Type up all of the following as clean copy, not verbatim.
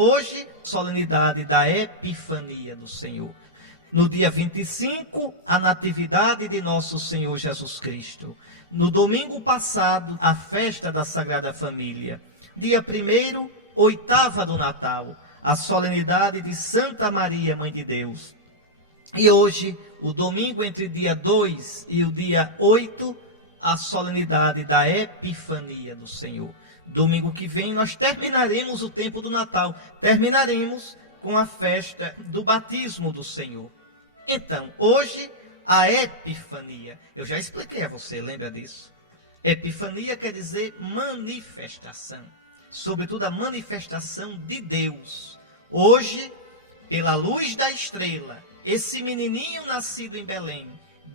Hoje, solenidade da Epifania do Senhor. No dia 25, a natividade de nosso Senhor Jesus Cristo. No domingo passado, a festa da Sagrada Família. Dia 1º, oitava do Natal, a solenidade de Santa Maria, Mãe de Deus. E hoje, o domingo entre dia 2 e o dia 8, a solenidade da Epifania do Senhor. Domingo que vem nós terminaremos o tempo do Natal, terminaremos com a festa do batismo do Senhor. Então, hoje, a Epifania, eu já expliquei a você, lembra disso? Epifania quer dizer manifestação, sobretudo a manifestação de Deus. Hoje, pela luz da estrela, esse menininho nascido em Belém,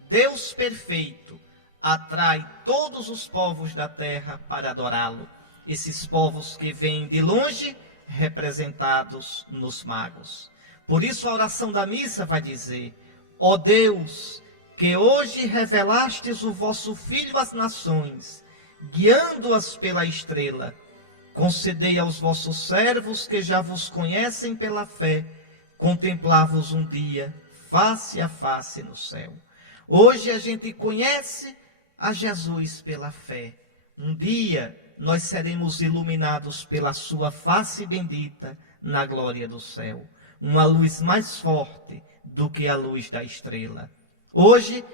Deus perfeito, atrai todos os povos da terra para adorá-lo. Esses povos que vêm de longe, representados nos magos. Por isso a oração da missa vai dizer: ó Deus, que hoje revelastes o vosso Filho às nações, guiando-as pela estrela, concedei aos vossos servos que já vos conhecem pela fé, contemplar-vos um dia, face a face no céu. Hoje a gente conhece a Jesus pela fé. Um dia nós seremos iluminados pela sua face bendita na glória do céu. Uma luz mais forte do que a luz da estrela. Hoje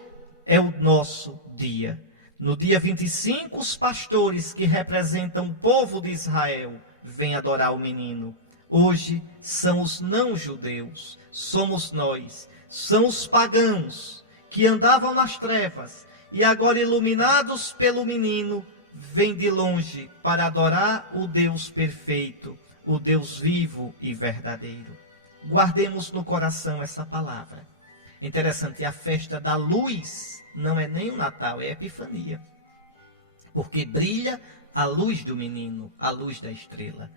é o nosso dia. No dia 25, os pastores que representam o povo de Israel vêm adorar o menino. Hoje são os não-judeus, somos nós, são os pagãos que andavam nas trevas e agora iluminados pelo menino, vêm de longe para adorar o Deus perfeito, o Deus vivo e verdadeiro. Guardemos no coração essa palavra. Interessante, a festa da luz não é nem o Natal, é a Epifania. Porque brilha a luz do menino, a luz da estrela.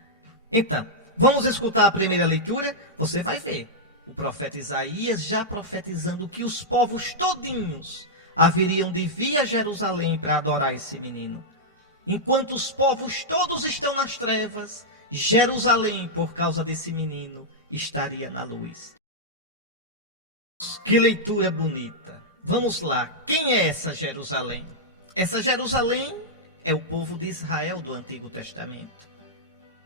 Então, vamos escutar a primeira leitura, você vai ver. O profeta Isaías já profetizando que os povos todinhos haveriam de vir a Jerusalém para adorar esse menino. Enquanto os povos todos estão nas trevas, Jerusalém, por causa desse menino, estaria na luz. Que leitura bonita. Vamos lá. Quem é essa Jerusalém? Essa Jerusalém é o povo de Israel do Antigo Testamento.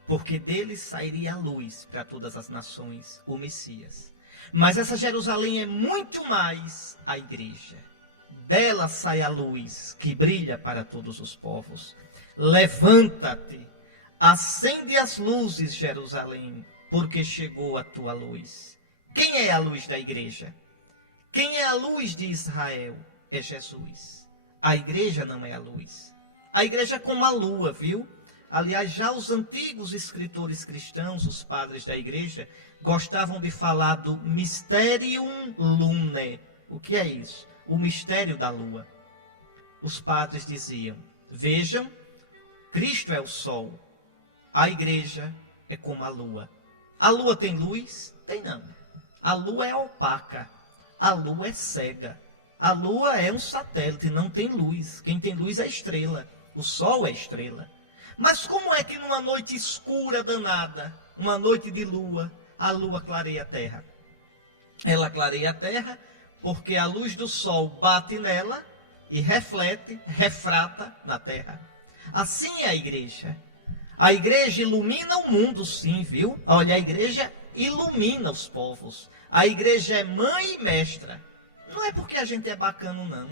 Porque deles sairia a luz para todas as nações, o Messias. Mas essa Jerusalém é muito mais a igreja. Dela sai a luz que brilha para todos os povos. Levanta-te, acende as luzes, Jerusalém, porque chegou a tua luz. Quem é a luz da igreja? Quem é a luz de Israel? É Jesus. A igreja não é a luz. A igreja é como a lua, viu? Aliás, já os antigos escritores cristãos, os padres da igreja, gostavam de falar do Mysterium Lunae. O que é isso? O mistério da lua. Os padres diziam: vejam, Cristo é o sol, a igreja é como a lua. A lua tem luz? Tem não. A lua é opaca, a lua é cega. A lua é um satélite, não tem luz. Quem tem luz é a estrela, o sol é a estrela. Mas como é que numa noite escura danada, uma noite de lua, a lua clareia a terra? Ela clareia a terra porque a luz do sol bate nela e reflete, refrata na terra. Assim é a igreja. A igreja ilumina o mundo, sim, viu? Olha, a igreja ilumina os povos. A igreja é mãe e mestra. Não é porque a gente é bacano, não.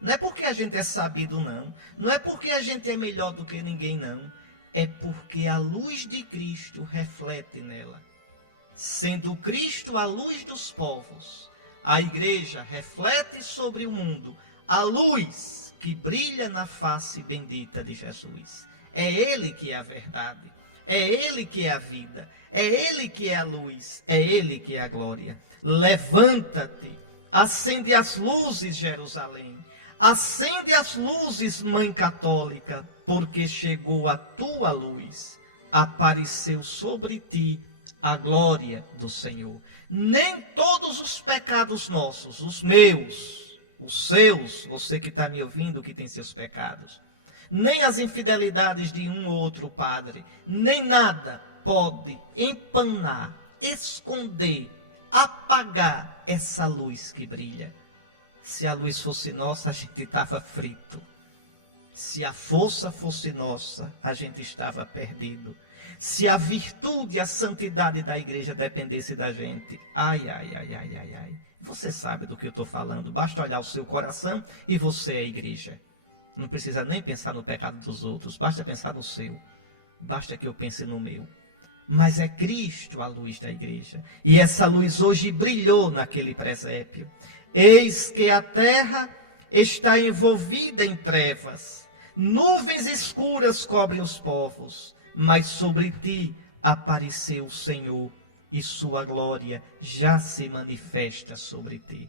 Não é porque a gente é sabido, não. Não é porque a gente é melhor do que ninguém, não. É porque a luz de Cristo reflete nela. Sendo Cristo a luz dos povos, a igreja reflete sobre o mundo a luz que brilha na face bendita de Jesus. É Ele que é a verdade, é Ele que é a vida, é Ele que é a luz, é Ele que é a glória. Levanta-te, acende as luzes, Jerusalém, acende as luzes, Mãe Católica, porque chegou a tua luz, apareceu sobre ti a glória do Senhor. Nem todos os pecados nossos, os meus, os seus, você que está me ouvindo que tem seus pecados, nem as infidelidades de um ou outro padre, nem nada pode empanar, esconder, apagar essa luz que brilha. Se a luz fosse nossa, a gente estava frito. Se a força fosse nossa, a gente estava perdido. Se a virtude e a santidade da igreja dependesse da gente, ai, ai, ai, ai, ai, ai. Você sabe do que eu estou falando. Basta olhar o seu coração e você é a igreja. Não precisa nem pensar no pecado dos outros. Basta pensar no seu. Basta que eu pense no meu. Mas é Cristo a luz da igreja. E essa luz hoje brilhou naquele presépio. Eis que a terra está envolvida em trevas. Nuvens escuras cobrem os povos. Mas sobre ti apareceu o Senhor. E sua glória já se manifesta sobre ti.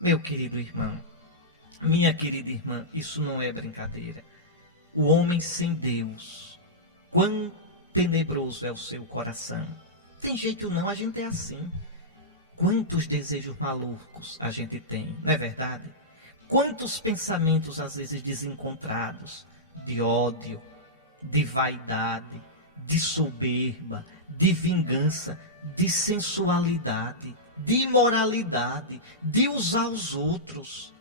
Meu querido irmão, minha querida irmã, isso não é brincadeira. O homem sem Deus, quão tenebroso é o seu coração. Tem jeito não, a gente é assim. Quantos desejos malucos a gente tem, não é verdade? Quantos pensamentos às vezes desencontrados, de ódio, de vaidade, de soberba, de vingança, de sensualidade, de imoralidade, de usar os outros.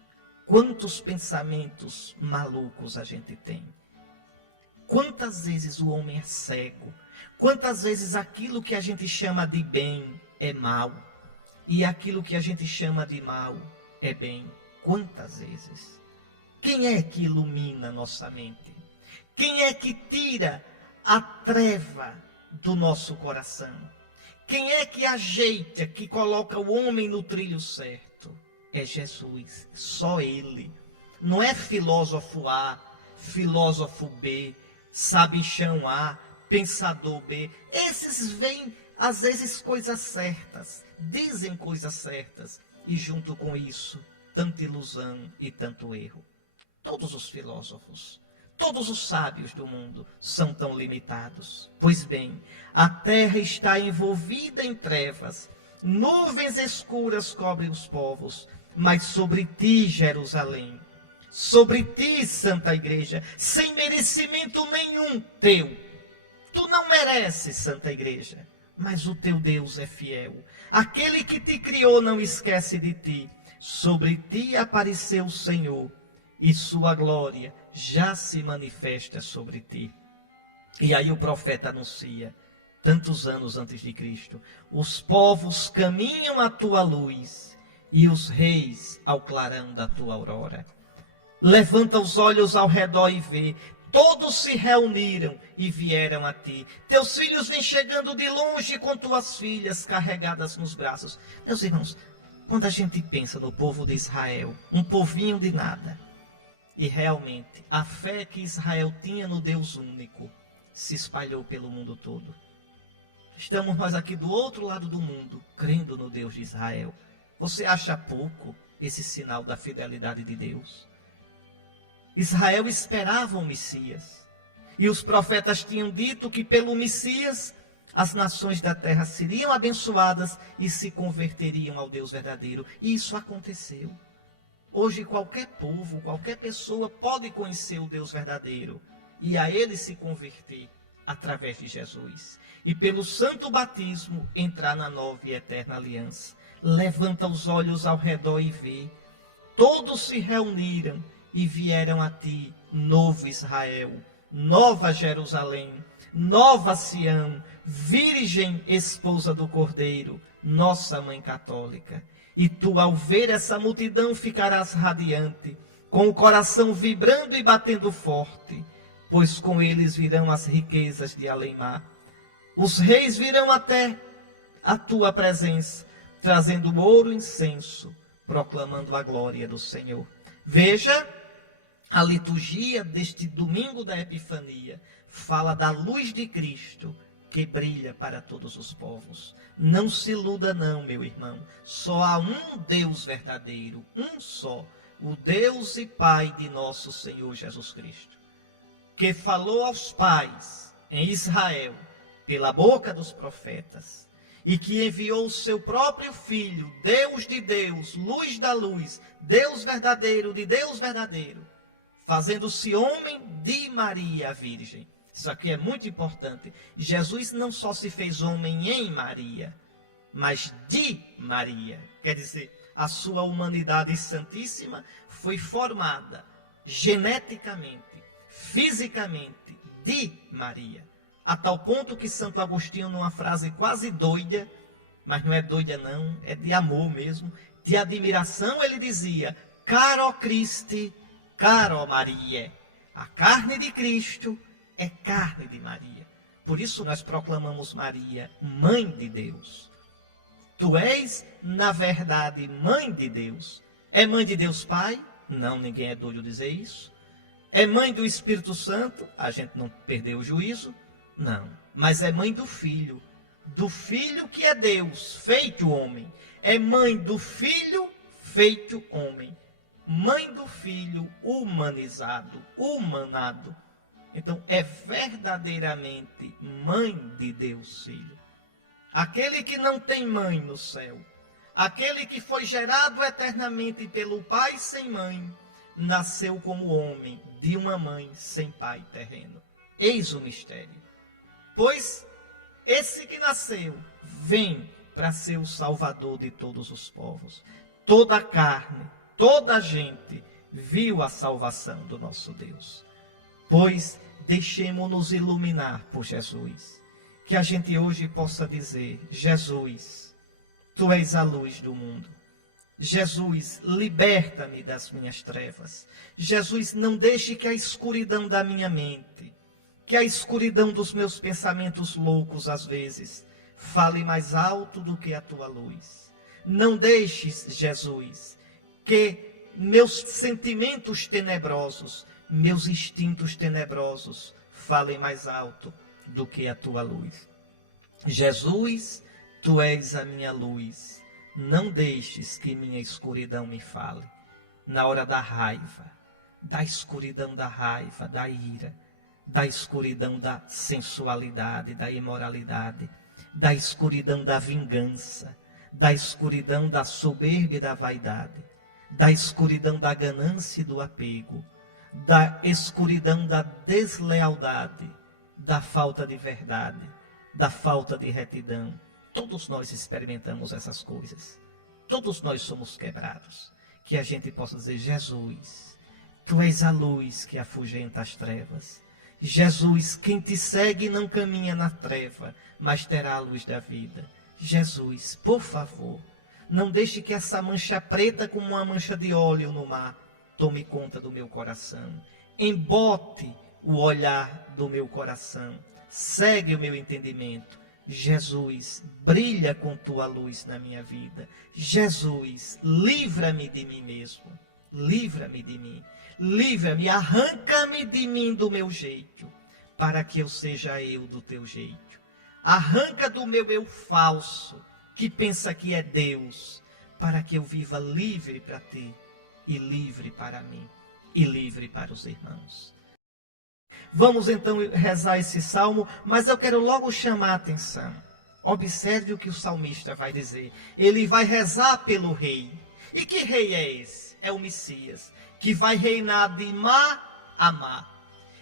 Quantos pensamentos malucos a gente tem. Quantas vezes o homem é cego. Quantas vezes aquilo que a gente chama de bem é mal. E aquilo que a gente chama de mal é bem. Quantas vezes? Quem é que ilumina nossa mente? Quem é que tira a treva do nosso coração? Quem é que ajeita, que coloca o homem no trilho certo? É Jesus, só Ele. Não é filósofo A, filósofo B, sabichão A, pensador B. Esses veem, às vezes, coisas certas, dizem coisas certas, e junto com isso, tanta ilusão e tanto erro. Todos os filósofos, todos os sábios do mundo são tão limitados. Pois bem, a terra está envolvida em trevas, nuvens escuras cobrem os povos, mas sobre ti, Jerusalém, sobre ti, Santa Igreja, sem merecimento nenhum teu. Tu não mereces, Santa Igreja, mas o teu Deus é fiel. Aquele que te criou não esquece de ti. Sobre ti apareceu o Senhor, e sua glória já se manifesta sobre ti. E aí o profeta anuncia, tantos anos antes de Cristo, os povos caminham à tua luz, e os reis ao clarão da tua aurora. Levanta os olhos ao redor e vê, todos se reuniram e vieram a ti. Teus filhos vêm chegando de longe com tuas filhas carregadas nos braços. Meus irmãos, quando a gente pensa no povo de Israel, um povinho de nada, e realmente a fé que Israel tinha no Deus único se espalhou pelo mundo todo. Estamos nós aqui do outro lado do mundo, crendo no Deus de Israel. Você acha pouco esse sinal da fidelidade de Deus? Israel esperava o Messias. E os profetas tinham dito que pelo Messias as nações da terra seriam abençoadas e se converteriam ao Deus verdadeiro. E isso aconteceu. Hoje qualquer povo, qualquer pessoa pode conhecer o Deus verdadeiro e a ele se converter através de Jesus. E pelo santo batismo entrar na nova e eterna aliança. Levanta os olhos ao redor e vê. Todos se reuniram e vieram a ti, novo Israel, nova Jerusalém, nova Sião, virgem esposa do Cordeiro, nossa mãe católica. E tu, ao ver essa multidão, ficarás radiante, com o coração vibrando e batendo forte, pois com eles virão as riquezas de além-mar. Os reis virão até a tua presença, trazendo ouro e incenso, proclamando a glória do Senhor. Veja, a liturgia deste domingo da Epifania fala da luz de Cristo que brilha para todos os povos. Não se iluda não, meu irmão. Só há um Deus verdadeiro, um só, o Deus e Pai de nosso Senhor Jesus Cristo, que falou aos pais em Israel, pela boca dos profetas, e que enviou o seu próprio Filho, Deus de Deus, luz da luz, Deus verdadeiro de Deus verdadeiro, fazendo-se homem de Maria a Virgem, Isso aqui é muito importante. Jesus não só se fez homem em Maria, mas de Maria. Quer dizer, a sua humanidade santíssima foi formada geneticamente, fisicamente, de Maria. A tal ponto que Santo Agostinho, numa frase quase doida, mas não é doida não, é de amor mesmo, de admiração, ele dizia: Caro Christi, caro Maria. A carne de Cristo é carne de Maria. Por isso nós proclamamos Maria, Mãe de Deus. Tu és, na verdade, Mãe de Deus. É Mãe de Deus Pai? Não, ninguém é doido dizer isso. É Mãe do Espírito Santo? A gente não perdeu o juízo? Não. Mas é Mãe do Filho que é Deus, feito homem. É Mãe do Filho, feito homem. Mãe do Filho humanizado, humanado. Então, é verdadeiramente Mãe de Deus Filho. Aquele que não tem mãe no céu, aquele que foi gerado eternamente pelo Pai sem mãe, nasceu como homem de uma mãe sem pai terreno. Eis o mistério. Pois esse que nasceu vem para ser o Salvador de todos os povos. Toda a carne, toda a gente viu a salvação do nosso Deus. Pois deixemo-nos iluminar por Jesus. Que a gente hoje possa dizer: Jesus, Tu és a luz do mundo. Jesus, liberta-me das minhas trevas. Jesus, não deixe que a escuridão da minha mente, que a escuridão dos meus pensamentos loucos às vezes, fale mais alto do que a Tua luz. Não deixes, Jesus, que meus sentimentos tenebrosos, meus instintos tenebrosos, falem mais alto do que a Tua luz. Jesus, Tu és a minha luz. Não deixes que minha escuridão me fale. Na hora da raiva, da escuridão da raiva, da ira, da escuridão da sensualidade, da imoralidade, da escuridão da vingança, da escuridão da soberba e da vaidade, da escuridão da ganância e do apego, da escuridão da deslealdade, da falta de verdade, da falta de retidão. Todos nós experimentamos essas coisas. Todos nós somos quebrados. Que a gente possa dizer: Jesus, Tu és a luz que afugenta as trevas. Jesus, quem Te segue não caminha na treva, mas terá a luz da vida. Jesus, por favor, não deixe que essa mancha preta, como uma mancha de óleo no mar, tome conta do meu coração. Embote o olhar do meu coração. Segue o meu entendimento. Jesus, brilha com Tua luz na minha vida. Jesus, livra-me de mim mesmo. Livra-me de mim. Livra-me, arranca-me de mim do meu jeito, para que eu seja eu do Teu jeito. Arranca do meu eu falso, que pensa que é Deus, para que eu viva livre para Ti, e livre para mim, e livre para os irmãos. Vamos então rezar esse salmo, mas eu quero logo chamar a atenção. Observe o que o salmista vai dizer. Ele vai rezar pelo rei. E que rei é esse? É o Messias, que vai reinar de má a má.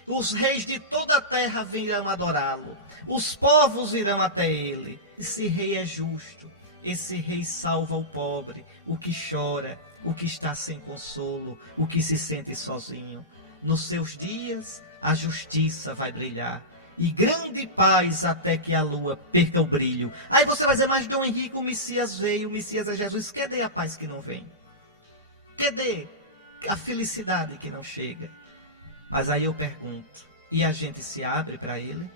Os reis de toda a terra virão adorá-lo. Os povos irão até ele. Esse rei é justo. Esse rei salva o pobre, o que chora, o que está sem consolo, o que se sente sozinho. Nos seus dias, a justiça vai brilhar, e grande paz até que a lua perca o brilho. Aí você vai dizer: mas Dom Henrique, o Messias veio, o Messias é Jesus. Cadê a paz que não vem? Cadê a felicidade que não chega? Mas aí eu pergunto, e a gente se abre para ele?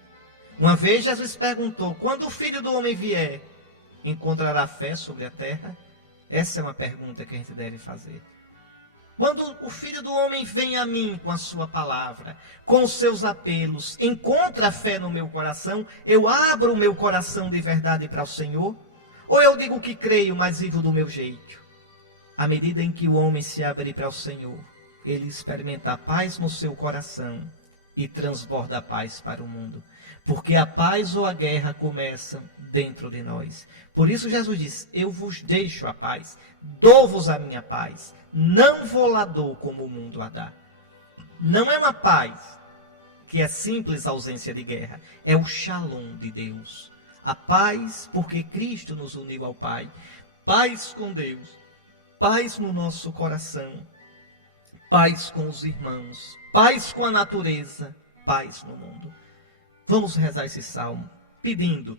Uma vez Jesus perguntou: quando o Filho do Homem vier, encontrará fé sobre a terra? Essa é uma pergunta que a gente deve fazer. Quando o Filho do Homem vem a mim com a sua palavra, com os seus apelos, encontra fé no meu coração, eu abro o meu coração de verdade para o Senhor? Ou eu digo que creio, mas vivo do meu jeito? À medida em que o homem se abre para o Senhor, ele experimenta a paz no seu coração e transborda a paz para o mundo. Porque a paz ou a guerra começam dentro de nós. Por isso Jesus diz: eu vos deixo a paz, dou-vos a minha paz. Não vou lá dou como o mundo a dá. Não é uma paz que é simples ausência de guerra. É o Shalom de Deus. A paz, porque Cristo nos uniu ao Pai. Paz com Deus. Paz no nosso coração. Paz com os irmãos. Paz com a natureza. Paz no mundo. Vamos rezar esse salmo pedindo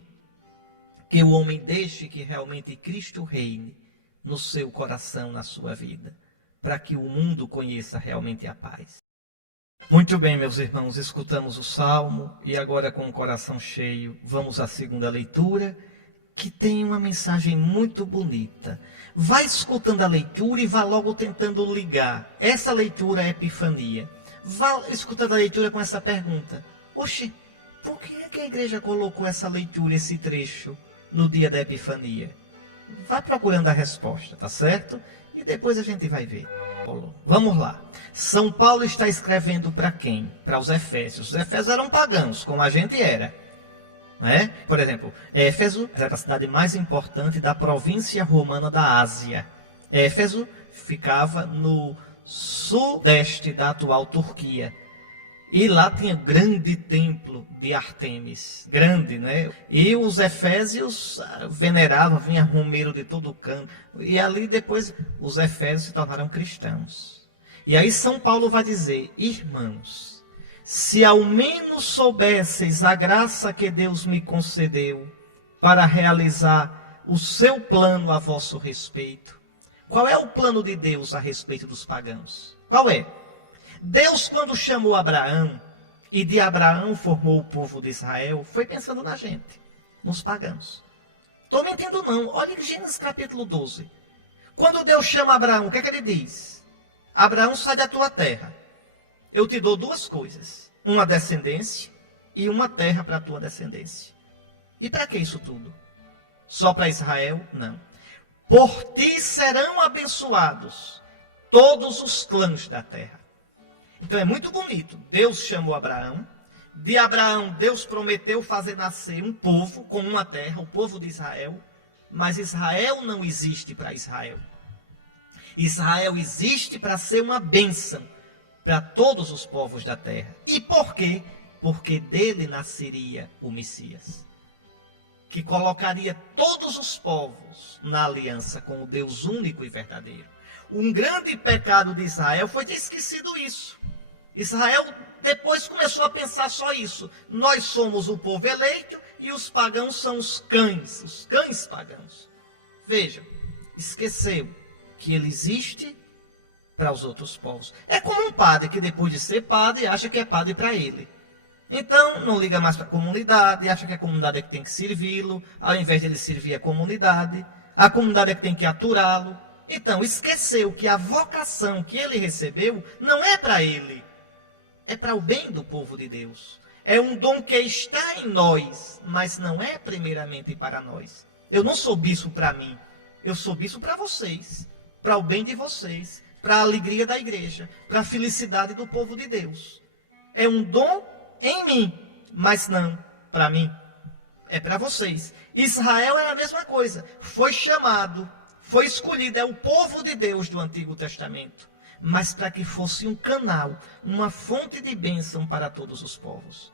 que o homem deixe que realmente Cristo reine no seu coração, na sua vida, para que o mundo conheça realmente a paz. Muito bem, meus irmãos, escutamos o salmo e agora, com o coração cheio, vamos à segunda leitura, que tem uma mensagem muito bonita. Vá escutando a leitura e vá logo tentando ligar. Essa leitura é Epifania. Vá escutando a leitura com essa pergunta: oxe, por que é que a igreja colocou essa leitura, esse trecho, no dia da Epifania? Vá procurando a resposta, tá certo? E depois a gente vai ver. Vamos lá. São Paulo está escrevendo para quem? Para os Efésios. Os Efésios eram pagãos, como a gente era. Não é? Por exemplo, Éfeso era a cidade mais importante da província romana da Ásia. Éfeso ficava no sudeste da atual Turquia. E lá tinha um grande templo de Ártemis, grande, né? E os efésios veneravam, vinha romeiro de todo canto. E ali depois os efésios se tornaram cristãos. E aí São Paulo vai dizer: irmãos, se ao menos soubesseis a graça que Deus me concedeu para realizar o seu plano a vosso respeito. Qual é o plano de Deus a respeito dos pagãos? Qual é? Deus, quando chamou Abraão, e de Abraão formou o povo de Israel, foi pensando na gente, nos pagãos. Estou mentindo não, olha Gênesis capítulo 12. Quando Deus chama Abraão, o que é que ele diz? Abraão, sai da tua terra. Eu te dou duas coisas, uma descendência e uma terra para a tua descendência. E para que isso tudo? Só para Israel? Não. Por ti serão abençoados todos os clãs da terra. Então é muito bonito. Deus chamou Abraão. De Abraão, Deus prometeu fazer nascer um povo com uma terra, o povo de Israel. Mas Israel não existe para Israel. Israel existe para ser uma bênção para todos os povos da terra. E por quê? Porque dele nasceria o Messias, que colocaria todos os povos na aliança com o Deus único e verdadeiro. Um grande pecado de Israel foi ter esquecido isso. Israel depois começou a pensar só isso. Nós somos o povo eleito e os pagãos são os cães pagãos. Vejam, esqueceu que ele existe para os outros povos. É como um padre que depois de ser padre acha que é padre para ele. Então não liga mais para a comunidade, acha que a comunidade é que tem que servi-lo, ao invés de ele servir a comunidade é que tem que aturá-lo. Então esqueceu que a vocação que ele recebeu não é para ele. É para o bem do povo de Deus. É um dom que está em nós, mas não é primeiramente para nós. Eu não sou bispo para mim. Eu sou bispo para vocês. Para o bem de vocês. Para a alegria da igreja. Para a felicidade do povo de Deus. É um dom em mim, mas não para mim. É para vocês. Israel é a mesma coisa. Foi chamado, foi escolhido. É o povo de Deus do Antigo Testamento. Mas para que fosse um canal, uma fonte de bênção para todos os povos.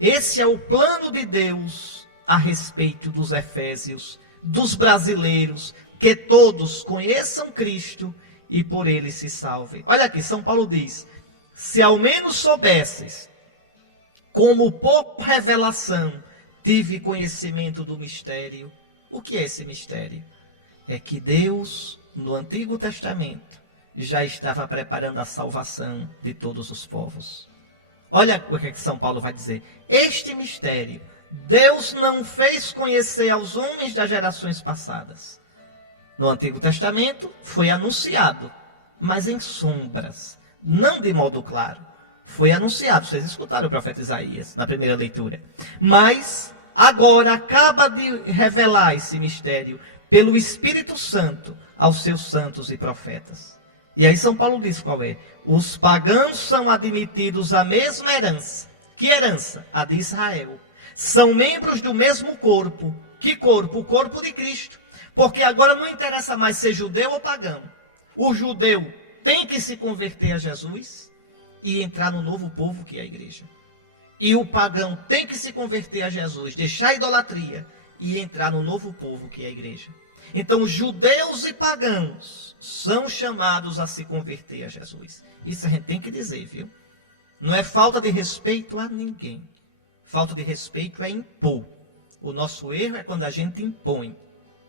Esse é o plano de Deus a respeito dos efésios, dos brasileiros, que todos conheçam Cristo e por ele se salvem. Olha aqui, São Paulo diz: se ao menos soubesses, como por revelação tive conhecimento do mistério. O que é esse mistério? É que Deus, no Antigo Testamento, já estava preparando a salvação de todos os povos. Olha o que São Paulo vai dizer. Este mistério, Deus não fez conhecer aos homens das gerações passadas. No Antigo Testamento foi anunciado, mas em sombras, não de modo claro. Foi anunciado, vocês escutaram o profeta Isaías na primeira leitura. Mas agora acaba de revelar esse mistério pelo Espírito Santo aos seus santos e profetas. E aí São Paulo diz qual é. Os pagãos são admitidos à mesma herança. Que herança? A de Israel. São membros do mesmo corpo. Que corpo? O corpo de Cristo. Porque agora não interessa mais ser judeu ou pagão. O judeu tem que se converter a Jesus e entrar no novo povo que é a igreja. E o pagão tem que se converter a Jesus, deixar a idolatria e entrar no novo povo que é a igreja. Então, judeus e pagãos são chamados a se converter a Jesus. Isso a gente tem que dizer, viu? Não é falta de respeito a ninguém. Falta de respeito é impor. O nosso erro é quando a gente impõe.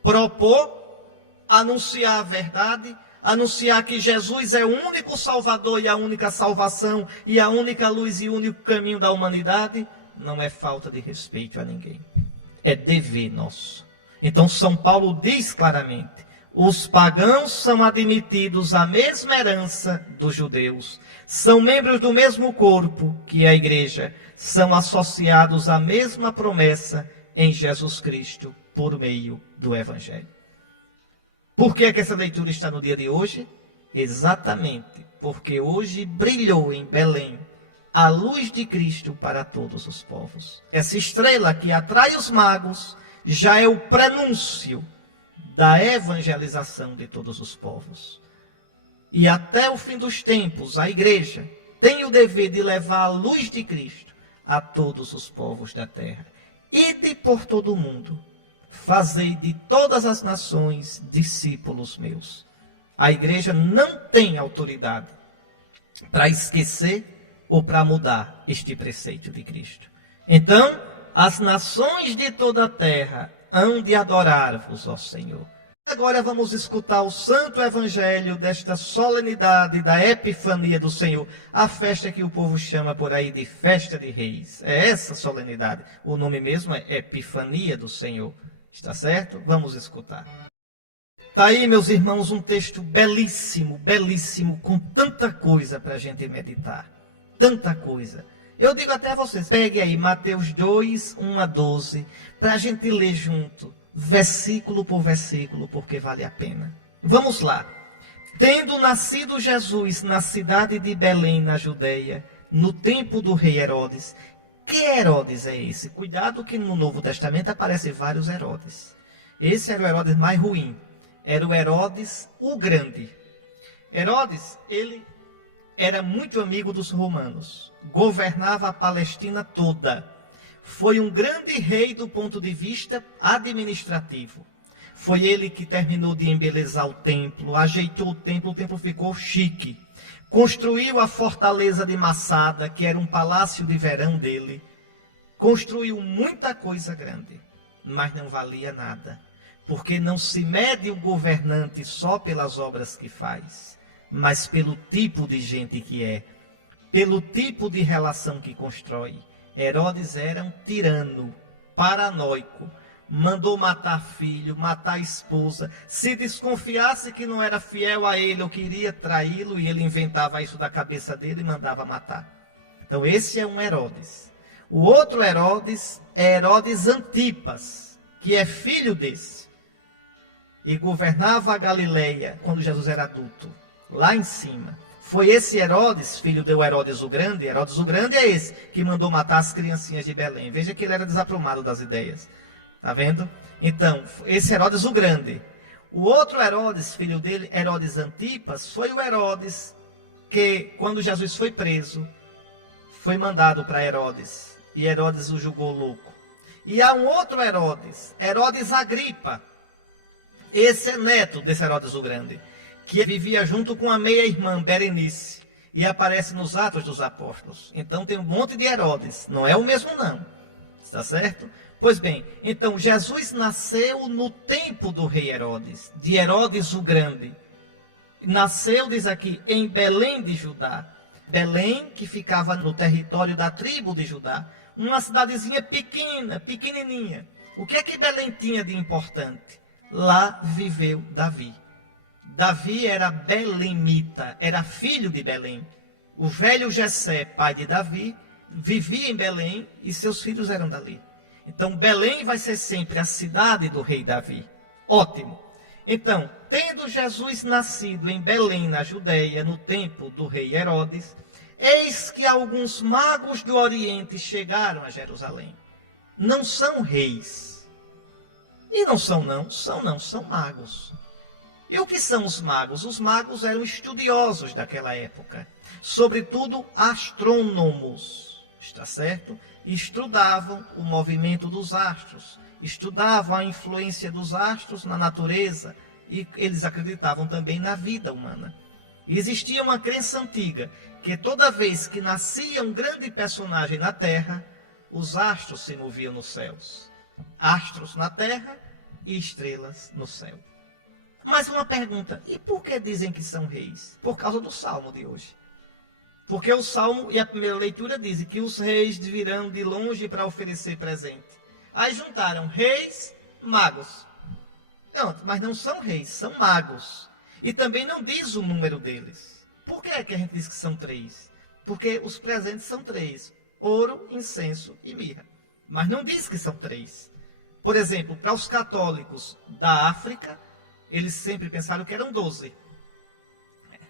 Propor, anunciar a verdade, anunciar que Jesus é o único Salvador e a única salvação e a única luz e o único caminho da humanidade, não é falta de respeito a ninguém. É dever nosso. Então São Paulo diz claramente, os pagãos são admitidos à mesma herança dos judeus, são membros do mesmo corpo que é a igreja, são associados à mesma promessa em Jesus Cristo por meio do Evangelho. Por que é que essa leitura está no dia de hoje? Exatamente porque hoje brilhou em Belém a luz de Cristo para todos os povos. Essa estrela que atrai os magos já é o prenúncio da evangelização de todos os povos. E até o fim dos tempos, a igreja tem o dever de levar a luz de Cristo a todos os povos da terra. Ide por todo o mundo, fazei de todas as nações discípulos meus. A igreja não tem autoridade para esquecer ou para mudar este preceito de Cristo. Então, as nações de toda a terra hão de adorar-vos, ó Senhor. Agora vamos escutar o Santo Evangelho desta solenidade da Epifania do Senhor, a festa que o povo chama por aí de Festa de Reis. É essa solenidade. O nome mesmo é Epifania do Senhor. Está certo? Vamos escutar. Está aí, meus irmãos, um texto belíssimo, belíssimo, com tanta coisa para a gente meditar. Tanta coisa. Eu digo até a vocês, pegue aí Mateus 2, 1 a 12, para a gente ler junto, versículo por versículo, porque vale a pena. Vamos lá. Tendo nascido Jesus na cidade de Belém, na Judeia, no tempo do rei Herodes. Que Herodes é esse? Cuidado que no Novo Testamento aparecem vários Herodes. Esse era o Herodes mais ruim. Era o Herodes o Grande. Herodes, ele era muito amigo dos romanos. Governava a Palestina toda. Foi um grande rei do ponto de vista administrativo. Foi ele que terminou de embelezar o templo, ajeitou o templo ficou chique. Construiu a fortaleza de Massada, que era um palácio de verão dele. Construiu muita coisa grande, mas não valia nada. Porque não se mede o governante só pelas obras que faz, mas pelo tipo de gente que é, pelo tipo de relação que constrói. Herodes era um tirano, paranoico, mandou matar filho, matar esposa. Se desconfiasse que não era fiel a ele ou queria traí-lo, e ele inventava isso da cabeça dele e mandava matar. Então esse é um Herodes. O outro Herodes é Herodes Antipas, que é filho desse, e governava a Galileia quando Jesus era adulto, lá em cima. Foi esse Herodes, filho do Herodes o Grande. Herodes o Grande é esse que mandou matar as criancinhas de Belém. Veja que ele era desaprumado das ideias. Está vendo? Então, esse Herodes o Grande. O outro Herodes, filho dele, Herodes Antipas, foi o Herodes que, quando Jesus foi preso, foi mandado para Herodes. E Herodes o julgou louco. E há um outro Herodes, Herodes Agripa. Esse é neto desse Herodes o Grande, que vivia junto com a meia-irmã Berenice, e aparece nos Atos dos Apóstolos. Então tem um monte de Herodes, não é o mesmo não, está certo? Pois bem, então Jesus nasceu no tempo do rei Herodes, de Herodes o Grande. Nasceu, diz aqui, em Belém de Judá. Belém, que ficava no território da tribo de Judá, uma cidadezinha pequena, pequenininha. O que é que Belém tinha de importante? Lá viveu Davi. Davi era belemita, era filho de Belém. O velho Jessé, pai de Davi, vivia em Belém e seus filhos eram dali. Então Belém vai ser sempre a cidade do rei Davi. Ótimo. Então, tendo Jesus nascido em Belém, na Judeia, no tempo do rei Herodes, eis que alguns magos do Oriente chegaram a Jerusalém. Não são reis. E não são são magos. E o que são os magos? Os magos eram estudiosos daquela época, sobretudo astrônomos. está certo? Estudavam o movimento dos astros, estudavam a influência dos astros na natureza, e eles acreditavam também na vida humana. E existia uma crença antiga, que toda vez que nascia um grande personagem na Terra, os astros se moviam nos céus. Astros na Terra e estrelas no céu. Mas uma pergunta, e por que dizem que são reis? Por causa do Salmo de hoje. Porque o Salmo e a primeira leitura dizem que os reis virão de longe para oferecer presente. Aí juntaram reis, magos. Não, mas não são reis, são magos. E também não diz o número deles. Por que é que a gente diz que são 3? Porque os presentes são 3. Ouro, incenso e mirra. Mas não diz que são 3. Por exemplo, para os católicos da África, eles sempre pensaram que eram 12.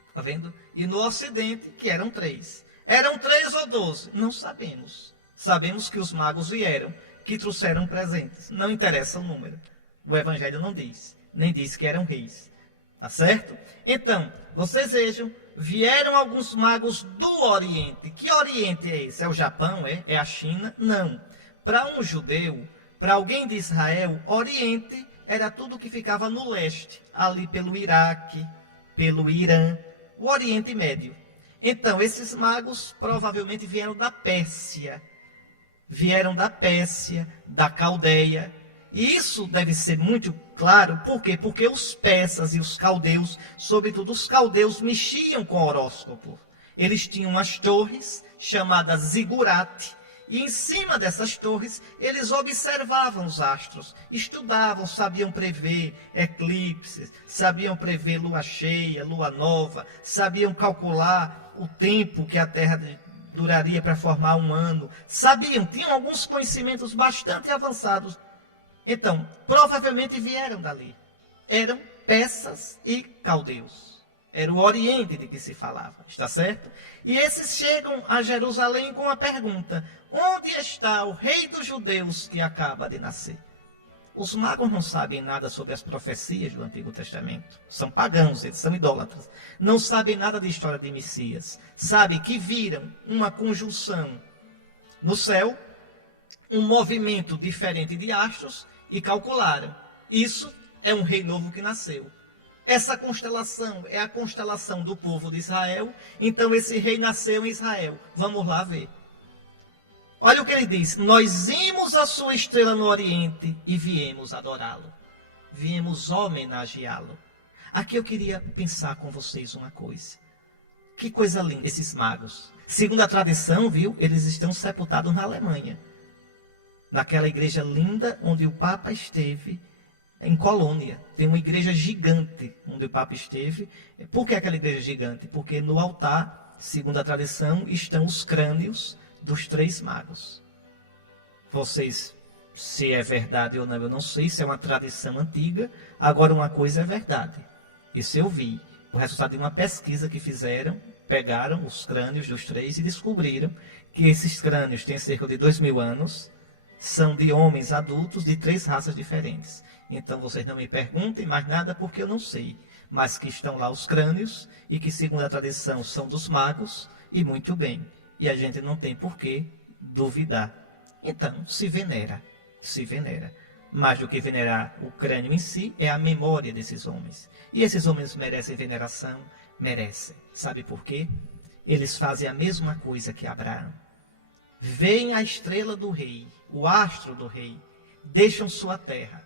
Está vendo? E no Ocidente, que eram 3. Eram 3 ou 12? Não sabemos. Sabemos que os magos vieram, que trouxeram presentes. Não interessa o número. O Evangelho não diz. Nem diz que eram reis. Tá certo? Então, vocês vejam, vieram alguns magos do Oriente. Que Oriente é esse? É o Japão? É a China? Não. Para um judeu, para alguém de Israel, Oriente era tudo que ficava no leste, ali pelo Iraque, pelo Irã, o Oriente Médio. Então, esses magos provavelmente vieram da Pérsia. Vieram da Pérsia, da Caldeia. E isso deve ser muito claro, por quê? Porque os persas e os caldeus, sobretudo os caldeus, mexiam com o horóscopo. Eles tinham umas torres chamadas zigurate, e em cima dessas torres eles observavam os astros, estudavam, sabiam prever eclipses, sabiam prever lua cheia, lua nova, sabiam calcular o tempo que a Terra duraria para formar um ano, sabiam, tinham alguns conhecimentos bastante avançados. Então, provavelmente vieram dali. Eram persas e caldeus. Era o Oriente de que se falava, está certo? E esses chegam a Jerusalém com a pergunta: onde está o rei dos judeus que acaba de nascer? Os magos não sabem nada sobre as profecias do Antigo Testamento. São pagãos, eles são idólatras. Não sabem nada de história de Messias. Sabem que viram uma conjunção no céu, um movimento diferente de astros, e calcularam. Isso é um rei novo que nasceu. Essa constelação é a constelação do povo de Israel. Então esse rei nasceu em Israel. Vamos lá ver. Olha o que ele diz: nós vimos a sua estrela no Oriente e viemos adorá-lo. Viemos homenageá-lo. Aqui eu queria pensar com vocês uma coisa. Que coisa linda, esses magos. Segundo a tradição, viu, eles estão sepultados na Alemanha. Naquela igreja linda onde o Papa esteve, em Colônia. Tem uma igreja gigante onde o Papa esteve. Por que aquela igreja gigante? Porque no altar, segundo a tradição, estão os crânios dos 3 magos. Vocês, se é verdade ou não, eu não sei, se é uma tradição antiga. Agora, uma coisa é verdade. Isso eu vi. O resultado de uma pesquisa que fizeram, pegaram os crânios dos 3 e descobriram que esses crânios têm cerca de 2000 anos, são de homens adultos de 3 raças diferentes. Então vocês não me perguntem mais nada porque eu não sei. Mas que estão lá os crânios e que, segundo a tradição, são dos magos, e muito bem. E a gente não tem por que duvidar. Então, se venera. Se venera. Mais do que venerar o crânio em si, é a memória desses homens. E esses homens merecem veneração? Merecem. Sabe por quê? Eles fazem a mesma coisa que Abraão. Veem a estrela do rei, o astro do rei, deixam sua terra,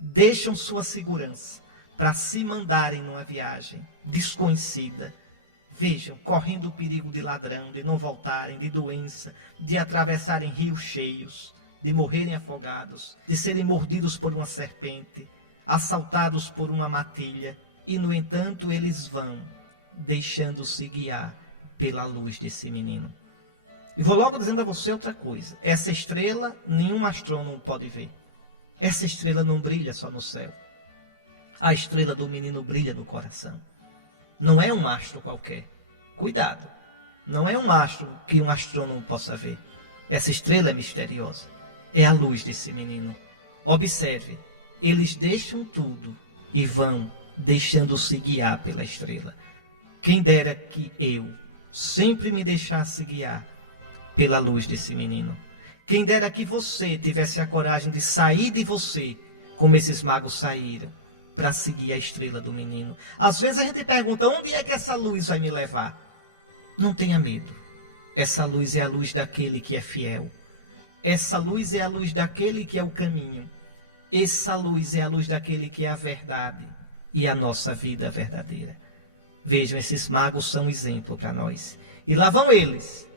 deixam sua segurança, para se mandarem numa viagem desconhecida. Vejam, correndo o perigo de ladrão, de não voltarem, de doença, de atravessarem rios cheios, de morrerem afogados, de serem mordidos por uma serpente, assaltados por uma matilha. E, no entanto, eles vão, deixando-se guiar pela luz desse menino. E vou logo dizendo a você outra coisa. Essa estrela, nenhum astrônomo pode ver. Essa estrela não brilha só no céu. A estrela do menino brilha no coração. Não é um astro qualquer. Cuidado. Não é um astro que um astrônomo possa ver. Essa estrela é misteriosa. É a luz desse menino. Observe. Eles deixam tudo e vão deixando-se guiar pela estrela. Quem dera que eu sempre me deixasse guiar pela luz desse menino. Quem dera que você tivesse a coragem de sair de você, como esses magos saíram, para seguir a estrela do menino. Às vezes a gente pergunta, onde é que essa luz vai me levar? Não tenha medo. Essa luz é a luz daquele que é fiel. Essa luz é a luz daquele que é o caminho. Essa luz é a luz daquele que é a verdade e a nossa vida verdadeira. Vejam, esses magos são exemplo para nós. E lá vão eles.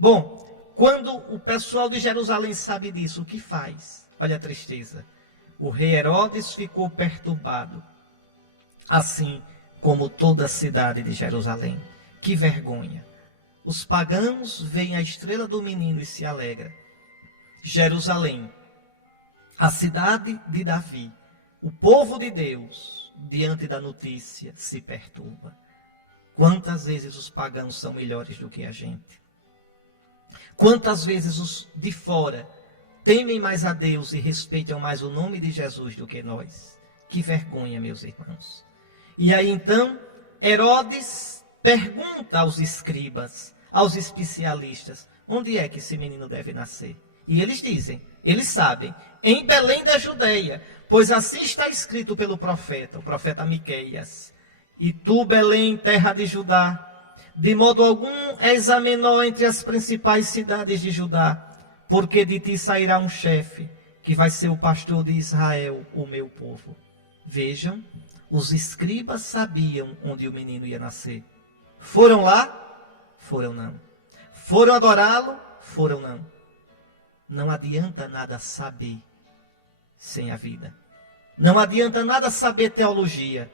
Bom, quando o pessoal de Jerusalém sabe disso, o que faz? Olha a tristeza. O rei Herodes ficou perturbado, assim como toda a cidade de Jerusalém. Que vergonha! Os pagãos veem a estrela do menino e se alegram. Jerusalém, a cidade de Davi, o povo de Deus, diante da notícia, se perturba. Quantas vezes os pagãos são melhores do que a gente? Quantas vezes os de fora temem mais a Deus e respeitam mais o nome de Jesus do que nós? Que vergonha, meus irmãos. E aí então, Herodes pergunta aos escribas, aos especialistas, onde é que esse menino deve nascer? E eles dizem, eles sabem, em Belém da Judeia, pois assim está escrito pelo profeta, o profeta Miqueias. E tu, Belém, terra de Judá, de modo algum és a menor entre as principais cidades de Judá, porque de ti sairá um chefe, que vai ser o pastor de Israel, o meu povo. Vejam, os escribas sabiam onde o menino ia nascer. Foram lá? Foram não. Foram adorá-lo? Foram não. Não adianta nada saber sem a vida. Não adianta nada saber teologia,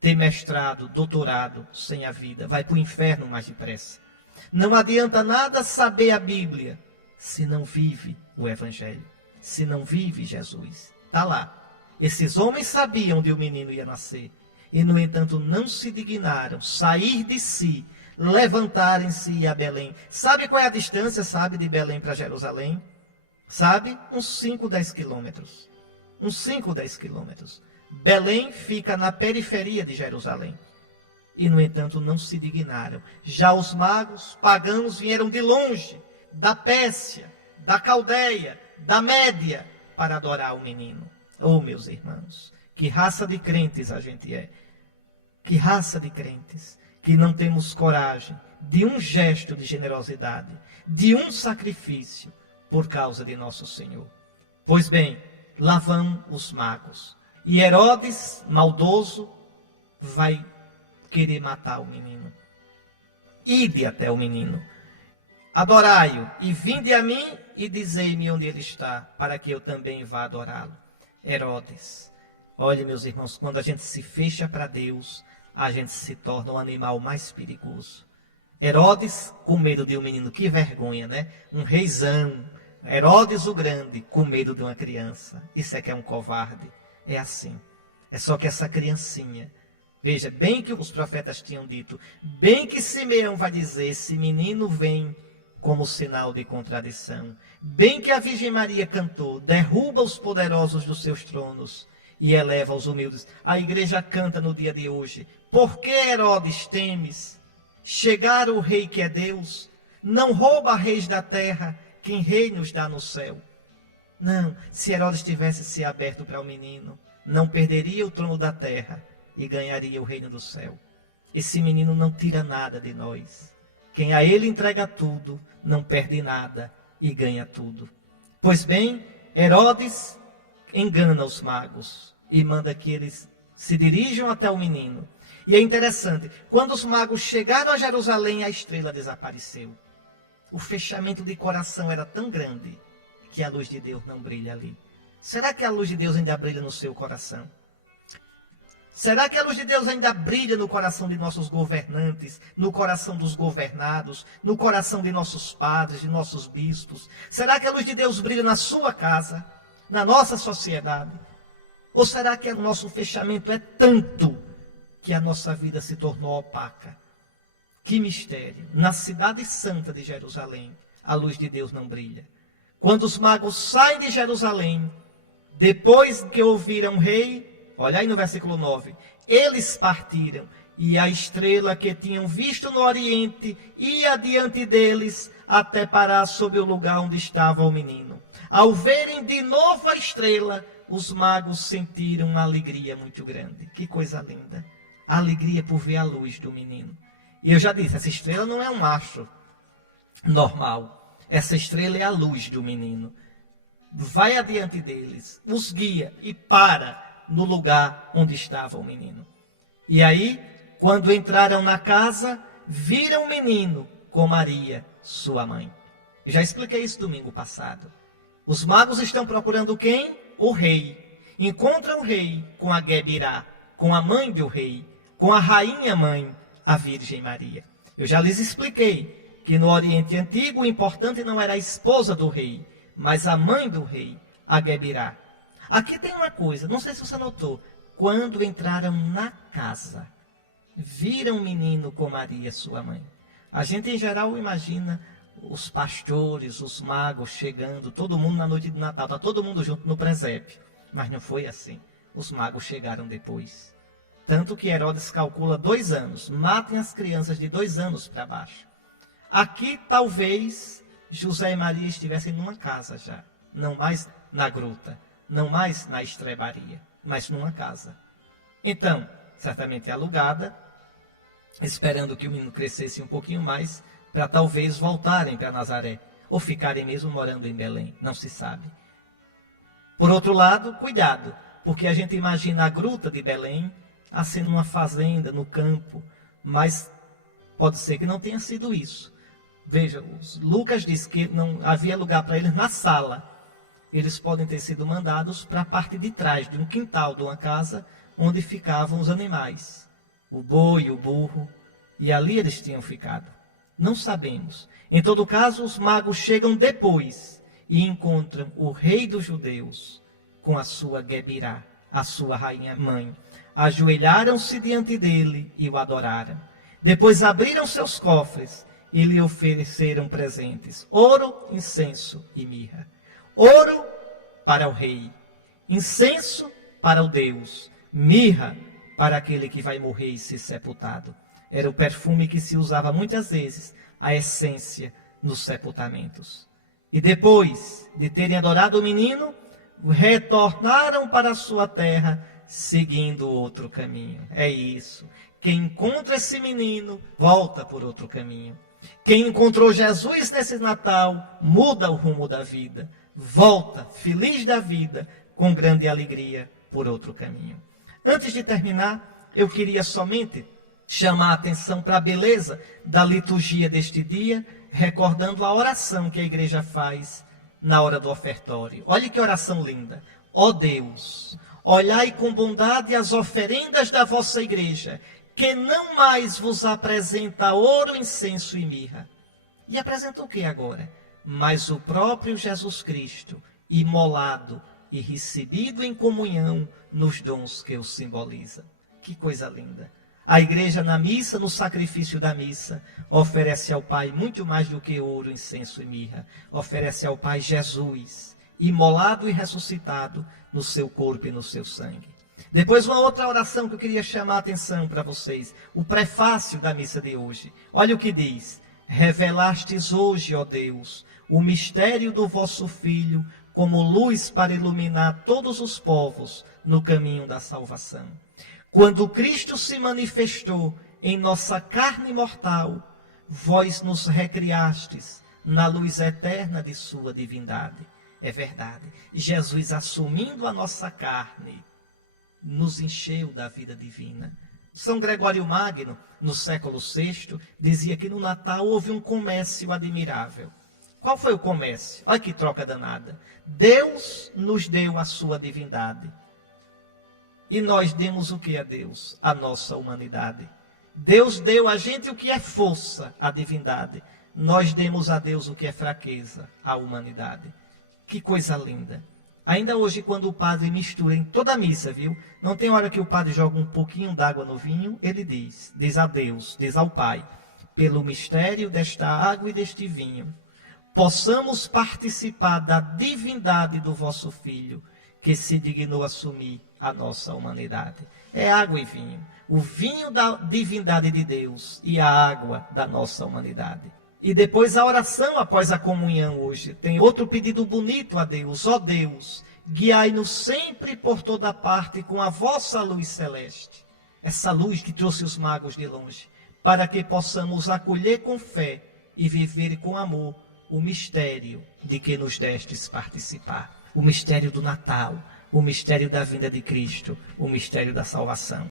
ter mestrado, doutorado sem a vida. Vai para o inferno mais depressa. Não adianta nada saber a Bíblia se não vive o Evangelho, se não vive Jesus. Está lá. Esses homens sabiam onde o menino ia nascer e, no entanto, não se dignaram sair de si, levantarem-se e ir a Belém. Sabe qual é a distância, sabe, de Belém para Jerusalém? Sabe? Uns 5, 10 quilômetros. Uns 5, 10 quilômetros. Belém fica na periferia de Jerusalém. E, no entanto, não se dignaram. Já os magos pagãos vieram de longe, da Pérsia, da Caldeia, da Média, para adorar o menino. Oh, meus irmãos, que raça de crentes a gente é. Que raça de crentes que não temos coragem de um gesto de generosidade, de um sacrifício, por causa de nosso Senhor. Pois bem, lá vão os magos. E Herodes, maldoso, vai querer matar o menino. Ide até o menino, adorai-o, e vinde a mim e dizei-me onde ele está, para que eu também vá adorá-lo. Herodes, olhe, meus irmãos, quando a gente se fecha para Deus, a gente se torna o animal mais perigoso. Herodes com medo de um menino, que vergonha, né? Um reizão, Herodes o Grande, com medo de uma criança. Isso é que é um covarde. É assim. É só que essa criancinha, veja, bem que os profetas tinham dito, bem que Simeão vai dizer, esse menino vem como sinal de contradição. Bem que a Virgem Maria cantou, derruba os poderosos dos seus tronos e eleva os humildes. A igreja canta no dia de hoje, por que, Herodes, temes? Chegar o rei que é Deus, não rouba reis da terra, quem reinos dá no céu. Não, se Herodes tivesse se aberto para o menino, não perderia o trono da terra e ganharia o reino do céu. Esse menino não tira nada de nós. Quem a ele entrega tudo, não perde nada e ganha tudo. Pois bem, Herodes engana os magos e manda que eles se dirijam até o menino. E é interessante, quando os magos chegaram a Jerusalém, a estrela desapareceu. O fechamento de coração era tão grande que a luz de Deus não brilha ali. Será que a luz de Deus ainda brilha no seu coração? Será que a luz de Deus ainda brilha no coração de nossos governantes, no coração dos governados, no coração de nossos padres, de nossos bispos? Será que a luz de Deus brilha na sua casa, na nossa sociedade? Ou será que o nosso fechamento é tanto que a nossa vida se tornou opaca? Que mistério! Na cidade santa de Jerusalém, a luz de Deus não brilha. Quando os magos saem de Jerusalém, depois que ouviram o rei, olha aí no versículo 9, eles partiram e a estrela que tinham visto no oriente ia diante deles até parar sob o lugar onde estava o menino. Ao verem de novo a estrela, os magos sentiram uma alegria muito grande. Que coisa linda! A alegria por ver a luz do menino. E eu já disse, essa estrela não é um astro normal. Essa estrela é a luz do menino. Vai adiante deles, os guia e para no lugar onde estava o menino. E aí, quando entraram na casa, viram o menino com Maria, sua mãe. Eu já expliquei isso domingo passado. Os magos estão procurando quem? O rei. Encontram o rei com a Gebirá, com a mãe do rei, com a rainha mãe, a Virgem Maria. Eu já lhes expliquei que no Oriente Antigo o importante não era a esposa do rei, mas a mãe do rei, a Gebirá. Aqui tem uma coisa, não sei se você notou. Quando entraram na casa, viram o menino com Maria, sua mãe. A gente em geral imagina os pastores, os magos chegando, todo mundo na noite de Natal, está todo mundo junto no presépio. Mas não foi assim. Os magos chegaram depois. Tanto que Herodes calcula 2 anos. Matem as crianças de 2 anos para baixo. Aqui talvez José e Maria estivessem numa casa já. Não mais na gruta, não mais na estrebaria, mas numa casa. Então, certamente alugada, esperando que o menino crescesse um pouquinho mais, para talvez voltarem para Nazaré, ou ficarem mesmo morando em Belém, não se sabe. Por outro lado, cuidado, porque a gente imagina a gruta de Belém sendo uma fazenda no campo, mas pode ser que não tenha sido isso. Veja, Lucas diz que não havia lugar para eles na sala. Eles podem ter sido mandados para a parte de trás, de um quintal de uma casa, onde ficavam os animais, o boi, o burro, e ali eles tinham ficado. Não sabemos. Em todo caso, os magos chegam depois e encontram o rei dos judeus com a sua Gebirá, a sua rainha mãe. Ajoelharam-se diante dele e o adoraram. Depois abriram seus cofres e lhe ofereceram presentes: ouro, incenso e mirra. Ouro para o rei, incenso para o Deus, mirra para aquele que vai morrer e ser sepultado. Era o perfume que se usava muitas vezes, a essência nos sepultamentos. E depois de terem adorado o menino, retornaram para a sua terra, seguindo outro caminho. É isso. Quem encontra esse menino, volta por outro caminho. Quem encontrou Jesus nesse Natal, muda o rumo da vida. Volta, feliz da vida, com grande alegria, por outro caminho. Antes de terminar, eu queria somente chamar a atenção para a beleza da liturgia deste dia, recordando a oração que a igreja faz na hora do ofertório. Olha que oração linda. Ó Deus, olhai com bondade as oferendas da vossa igreja, que não mais vos apresenta ouro, incenso e mirra. E apresenta o que agora? Mas o próprio Jesus Cristo, imolado e recebido em comunhão nos dons que o simboliza. Que coisa linda. A igreja na missa, no sacrifício da missa, oferece ao Pai muito mais do que ouro, incenso e mirra. Oferece ao Pai Jesus, imolado e ressuscitado no seu corpo e no seu sangue. Depois uma outra oração que eu queria chamar a atenção para vocês. O prefácio da missa de hoje. Olha o que diz. Revelastes hoje, ó Deus, o mistério do vosso Filho, como luz para iluminar todos os povos no caminho da salvação. Quando Cristo se manifestou em nossa carne mortal, vós nos recriastes na luz eterna de sua divindade. É verdade. Jesus, assumindo a nossa carne, nos encheu da vida divina. São Gregório Magno, no século VI, dizia que no Natal houve um comércio admirável. Qual foi o comércio? Olha que troca danada. Deus nos deu a sua divindade. E nós demos o que a Deus? A nossa humanidade. Deus deu a gente o que é força, a divindade. Nós demos a Deus o que é fraqueza, a humanidade. Que coisa linda. Ainda hoje, quando o padre mistura em toda a missa, viu? Não tem hora que o padre joga um pouquinho d'água no vinho, ele diz a Deus, diz ao Pai, pelo mistério desta água e deste vinho, possamos participar da divindade do vosso Filho, que se dignou assumir a nossa humanidade. É água e vinho. O vinho da divindade de Deus e a água da nossa humanidade. E depois a oração após a comunhão hoje. Tem outro pedido bonito a Deus. Ó Deus, guiai-nos sempre por toda parte com a vossa luz celeste. Essa luz que trouxe os magos de longe. Para que possamos acolher com fé e viver com amor o mistério de que nos destes participar. O mistério do Natal, o mistério da vinda de Cristo, o mistério da salvação.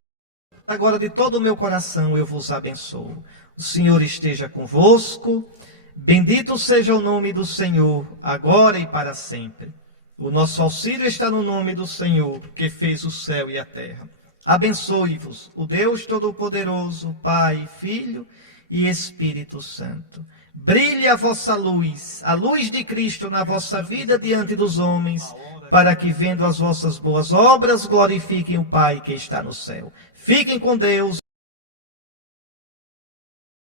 Agora de todo o meu coração eu vos abençoo. O Senhor esteja convosco, bendito seja o nome do Senhor, agora e para sempre. O nosso auxílio está no nome do Senhor, que fez o céu e a terra. Abençoe-vos o Deus Todo-Poderoso, Pai, Filho e Espírito Santo. Brilhe a vossa luz, a luz de Cristo na vossa vida diante dos homens, para que, vendo as vossas boas obras, glorifiquem o Pai que está no céu. Fiquem com Deus.